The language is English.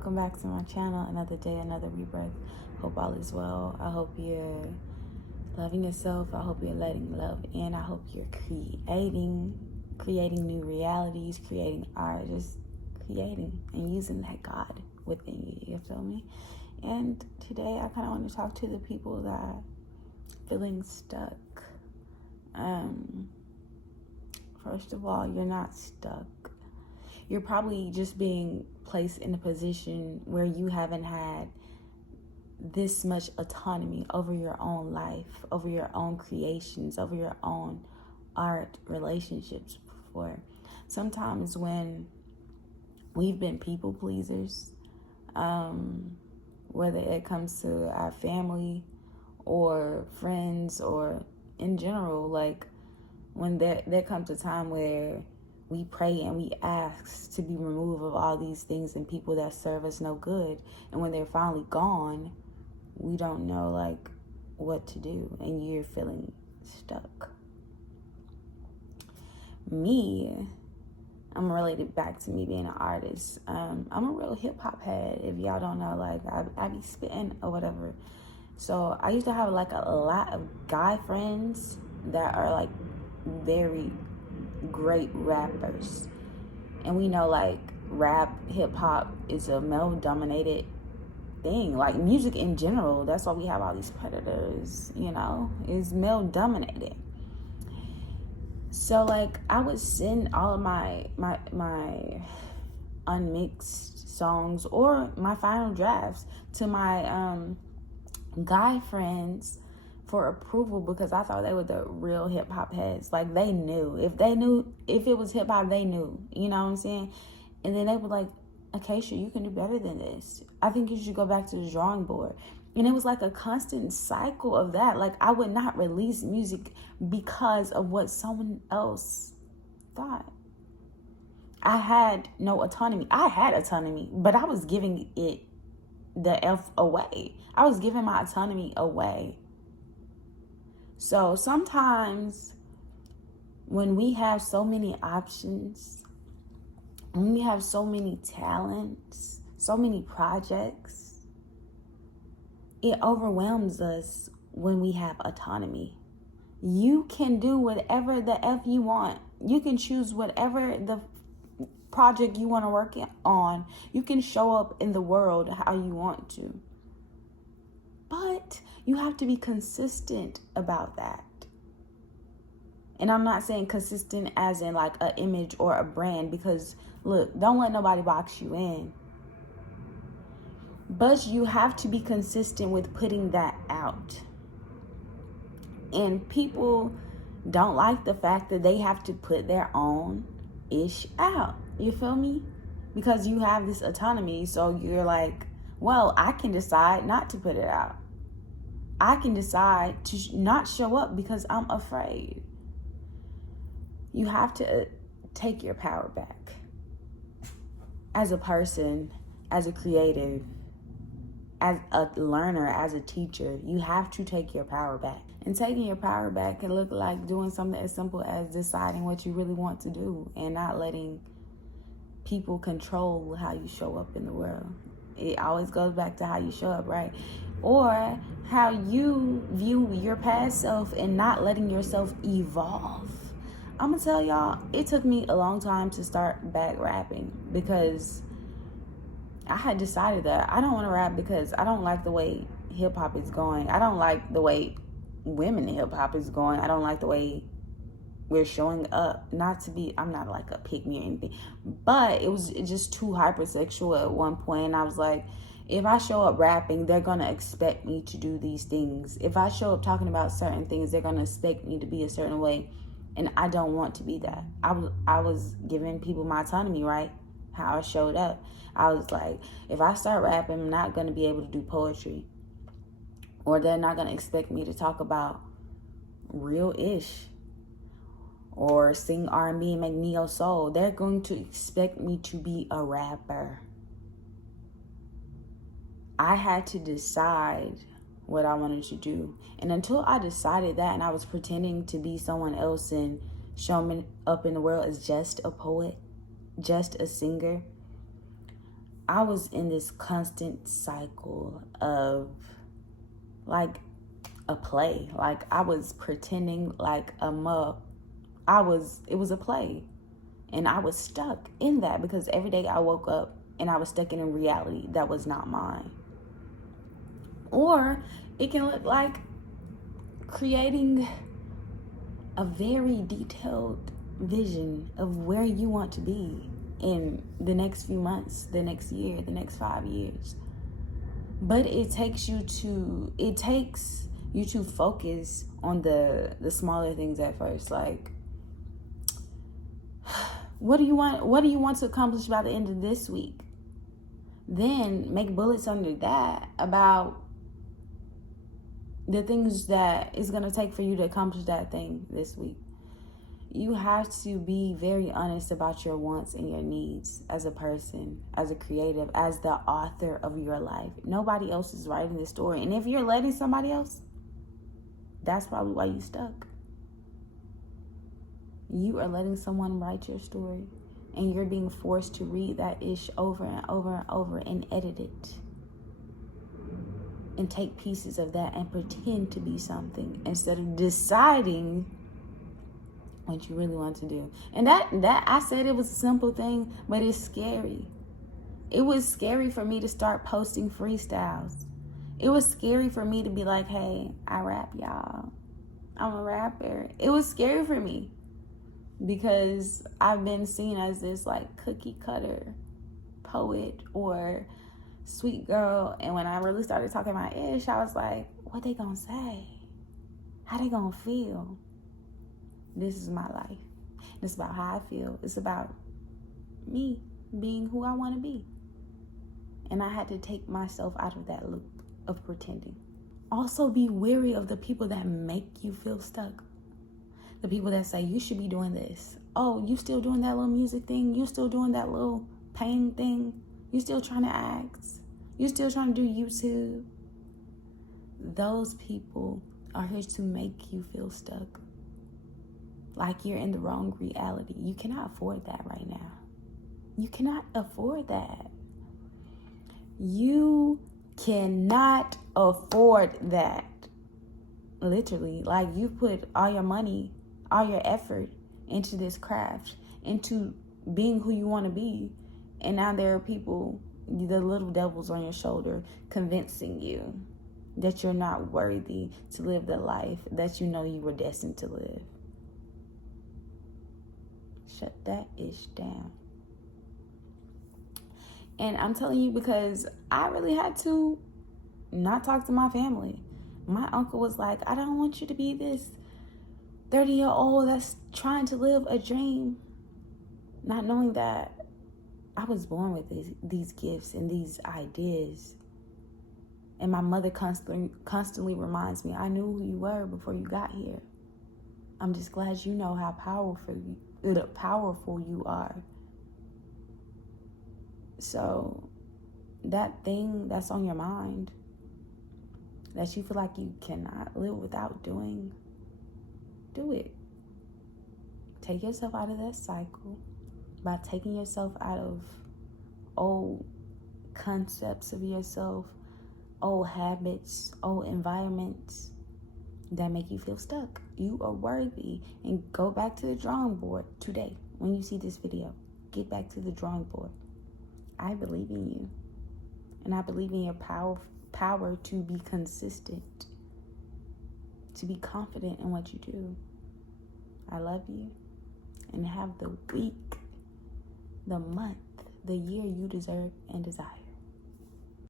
welcome back to my channel. Another day, another rebirth. Hope all is well. I hope you're loving yourself. I hope you're letting love in. I hope you're creating new realities, creating art, just creating and using that God within you. You feel me? And today I kind of want to talk to the people that are feeling stuck. First of all, you're not stuck. You're probably just being placed in a position where you haven't had this much autonomy over your own life, over your own creations, over your own art, relationships before. Sometimes when we've been people pleasers, whether it comes to our family or friends or in general, like when there comes a time where we pray and we ask to be removed of all these things and people that serve us no good. And when they're finally gone, we don't know like what to do and you're feeling stuck. I'm related back to me being an artist. I'm a real hip hop head. If y'all don't know, like I be spitting or whatever. So I used to have like a lot of guy friends that are like very great rappers, and we know like rap, hip-hop is a male dominated thing, like music in general. That's why we have all these predators, is male dominated. So like I would send all of my unmixed songs or my final drafts to my guy friends for approval, because I thought they were the real hip hop heads. Like they knew. If it was hip hop, they knew. You know what I'm saying? And then they were like, Acacia, you can do better than this. I think you should go back to the drawing board. And it was like a constant cycle of that. Like I would not release music because of what someone else thought. I had no autonomy. I had autonomy, but I was giving it the F away. I was giving my autonomy away. So sometimes when we have so many options, when we have so many talents, so many projects, it overwhelms us when we have autonomy. You can do whatever the F you want. You can choose whatever the project you want to work on. You can show up in the world how you want to. But you have to be consistent about that. And I'm not saying consistent as in like an image or a brand, because look, don't let nobody box you in. But you have to be consistent with putting that out. And people don't like the fact that they have to put their own ish out. You feel me? Because you have this autonomy. So you're like, well, I can decide not to put it out. I can decide to not show up because I'm afraid. You have to take your power back. As a person, as a creative, as a learner, as a teacher, you have to take your power back. And taking your power back can look like doing something as simple as deciding what you really want to do and not letting people control how you show up in the world. It always goes back to how you show up, right? Or how you view your past self and not letting yourself evolve. I'm gonna tell y'all, it took me a long time to start back rapping, because I had decided that I don't want to rap because I don't like the way hip hop is going. I don't like the way women in hip hop is going. I don't like the way we're showing up. I'm not like a pick me or anything, but it was just too hypersexual at one point. And I was like, if I show up rapping, they're going to expect me to do these things. If I show up talking about certain things, they're going to expect me to be a certain way. And I don't want to be that. I was giving people my autonomy, right? How I showed up. I was like, if I start rapping, I'm not going to be able to do poetry. Or they're not going to expect me to talk about real-ish. Or sing R&B and make neo soul. They're going to expect me to be a rapper. I had to decide what I wanted to do. And until I decided that, and I was pretending to be someone else and showing up in the world as just a poet, just a singer, I was in this constant cycle of like a play. Like I was pretending like it was a play. And I was stuck in that because every day I woke up and I was stuck in a reality that was not mine. Or it can look like creating a very detailed vision of where you want to be in the next few months, the next year, the next 5 years. But it takes you to focus on the smaller things at first. Like, what do you want to accomplish by the end of this week? Then make bullets under that about the things that it's going to take for you to accomplish that thing this week. You have to be very honest about your wants and your needs as a person, as a creative, as the author of your life. Nobody else is writing the story. And if you're letting somebody else, that's probably why you're stuck. You are letting someone write your story, and you're being forced to read that ish over and over and over and edit it and take pieces of that and pretend to be something instead of deciding what you really want to do. And that I said it was a simple thing, but it's scary. It was scary for me to start posting freestyles. It was scary for me to be like, hey, I rap, y'all. I'm a rapper. It was scary for me because I've been seen as this like cookie cutter poet or sweet girl. And when I really started talking my ish, I was like, what they gonna say? How they gonna feel? This is my life. It's about how I feel. It's about me being who I want to be. And I had to take myself out of that loop of pretending. Also, be wary of the people that make you feel stuck. The people that say, you should be doing this. Oh, you still doing that little music thing? You still doing that little pain thing? You still trying to act? You still trying to do YouTube? Those people are here to make you feel stuck. Like you're in the wrong reality. You cannot afford that right now. You cannot afford that. You cannot afford that. Literally, like you put all your money, all your effort into this craft, into being who you want to be. And now there are people, the little devils on your shoulder, convincing you that you're not worthy to live the life that you know you were destined to live. Shut that ish down. And I'm telling you because I really had to not talk to my family. My uncle was like, I don't want you to be this 30-year-old that's trying to live a dream. Not knowing that I was born with these gifts and these ideas. And my mother constantly reminds me, I knew who you were before you got here. I'm just glad you know how powerful you are. So that thing that's on your mind that you feel like you cannot live without doing, do it. Take yourself out of that cycle by taking yourself out of old concepts of yourself, old habits, old environments that make you feel stuck. You are worthy. And go back to the drawing board today. When you see this video, get back to the drawing board. I believe in you. And I believe in your power to be consistent, to be confident in what you do. I love you. And have the week, the month, the year you deserve and desire.